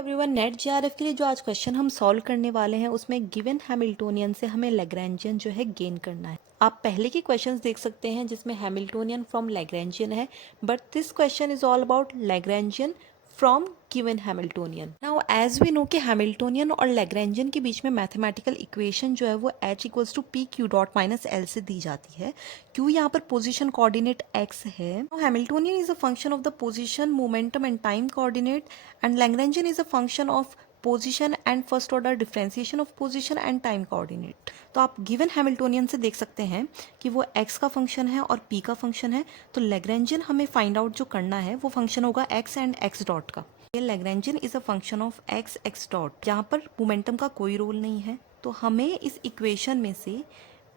Everyone, net JRF के लिए जो आज क्वेश्चन हम सॉल्व करने वाले हैं उसमें गिवन हैमिल्टोनियन से हमें लैग्रैन्जियन जो है गेन करना है। आप पहले के क्वेश्चंस देख सकते हैं जिसमें हैमिल्टोनियन फ्रॉम लैग्रैन्जियन है, but this question is all about Lagrangian from given Hamiltonian. Now as we know कि हैमिल्टोनियन और लैग्रैन्जियन के बीच में मैथमेटिकल इक्वेशन जो है वो h equals to p q dot minus L से दी जाती है। क्यों यहाँ पर पोजीशन कोऑर्डिनेट x है। Hamiltonian is a function of the position, momentum and time coordinate, and Lagrangian is a function of position and first order differentiation of position and time coordinate। तो आप गिवन हैमिल्टोनियन से देख सकते हैं कि वो x का फंक्शन है और p का फंक्शन है। तो लैग्रैन्जियन हमें फाइंड आउट जो करना है वो फंक्शन होगा x एंड x डॉट का। Lagrangian is a function of x dot, जहाँ पर मोमेंटम का कोई रोल नहीं है। तो हमें इस इक्वेशन में से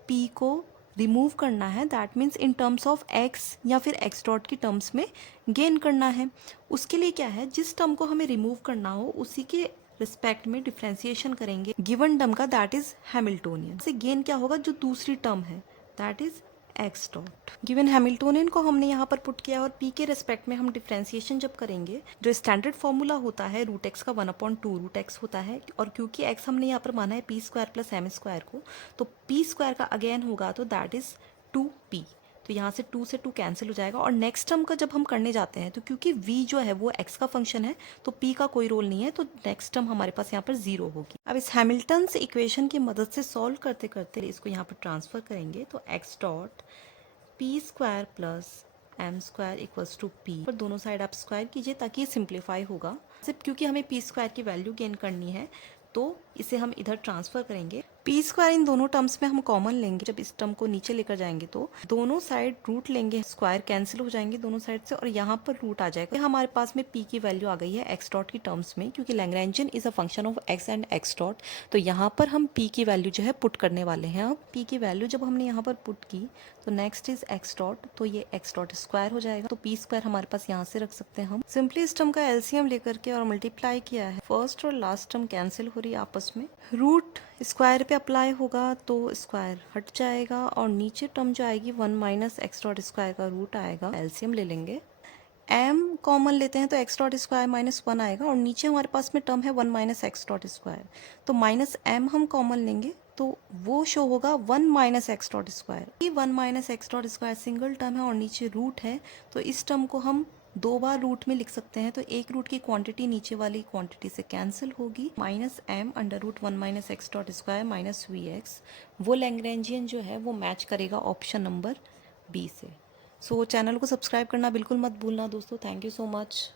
p को रिमूव करना है, that means in terms of x या फिर x डॉट की टर्म्स में गेन करना है। उसके लिए क्या है, जिस टर्म को हमें रिमूव करना हो उसी के रिस्पेक्ट में डिफ्रेंसिएशन करेंगे गिवन टर्म का, दैट इज हैमिल्टोनियन। से गेन क्या होगा, जो दूसरी टर्म है that is x dot. Given Hamiltonian को हमने यहाँ पर पुट किया और p के रेस्पेक्ट में हम डिफ्रेंसिएशन जब करेंगे, जो स्टैंडर्ड फॉर्मूला होता है रूट एक्स का 1/2 रूट एक्स होता है। और क्योंकि x हमने यहाँ पर माना है p square plus m square को, तो p स्क्वायर का अगेन होगा तो दैट इज 2p। तो यहाँ से 2 से 2 कैंसिल हो जाएगा। और नेक्स्ट टर्म का जब हम करने जाते हैं तो क्योंकि v जो है वो x का फंक्शन है तो p का कोई रोल नहीं है, तो नेक्स्ट टर्म हमारे पास यहाँ पर 0 होगी। अब इस हैमिल्टन्स इक्वेशन की मदद से सॉल्व करते करते इसको यहाँ पर ट्रांसफर करेंगे, तो x dot p square plus m square equals to p, पर दोनों साइड आप स्क्वायर कीजिए ताकि ये सिंप्लीफाई होगा। सिर्फ क्योंकि हमें पी स्क्वायर की वैल्यू गेन करनी है तो इसे हम इधर ट्रांसफर करेंगे। पी स्क्वायर इन दोनों टर्म्स में हम कॉमन लेंगे। जब इस टर्म को नीचे लेकर जाएंगे तो दोनों साइड रूट लेंगे, स्क्वायर कैंसिल हो जाएंगे दोनों साइड से और यहाँ पर रूट आ जाएगा। हमारे पास में पी की वैल्यू आ गई है एक्स डॉट की टर्म्स में, क्योंकि Lagrangian is a function of x and x dot. तो यहाँ पर हम पी की वैल्यू जो है पुट करने वाले हैं। अब पी की वैल्यू जब हमने यहाँ पर पुट की तो नेक्स्ट इज एक्स डॉट, तो ये एक्स डॉट स्क्वायर हो जाएगा। तो पी स्क्वायर हमारे पास यहाँ से रख सकते हैं हम। सिंपली इस टर्म का एलसीएम लेकर के और मल्टीप्लाई किया है, फर्स्ट और लास्ट टर्म कैंसिल हो रही है आपस में। रूट स्क्वायर पे अप्लाई होगा तो स्क्वायर हट जाएगा और नीचे टर्म जो आएगी 1 माइनस एक्स डॉट स्क्वायर का रूट आएगा। एलसीएम ले लेंगे, m कॉमन लेते हैं तो x डॉट स्क्वायर माइनस 1 आएगा और नीचे हमारे पास में टर्म है 1 माइनस एक्स डॉट स्क्वायर, तो माइनस m हम कॉमन लेंगे तो वो शो होगा 1 माइनस एक्स डॉट स्क्वायर। ये 1 minus x dot square single term है और नीचे रूट है, तो इस टर्म को हम 2 बार रूट में लिख सकते हैं। तो एक रूट की क्वांटिटी नीचे वाली क्वांटिटी से कैंसिल होगी। Minus m under root 1 minus x dot square minus v x, वो लैग्रैन्जियन जो है वो मैच करेगा ऑप्शन नंबर बी से। सो चैनल को सब्सक्राइब करना बिल्कुल मत भूलना दोस्तों। Thank you so much.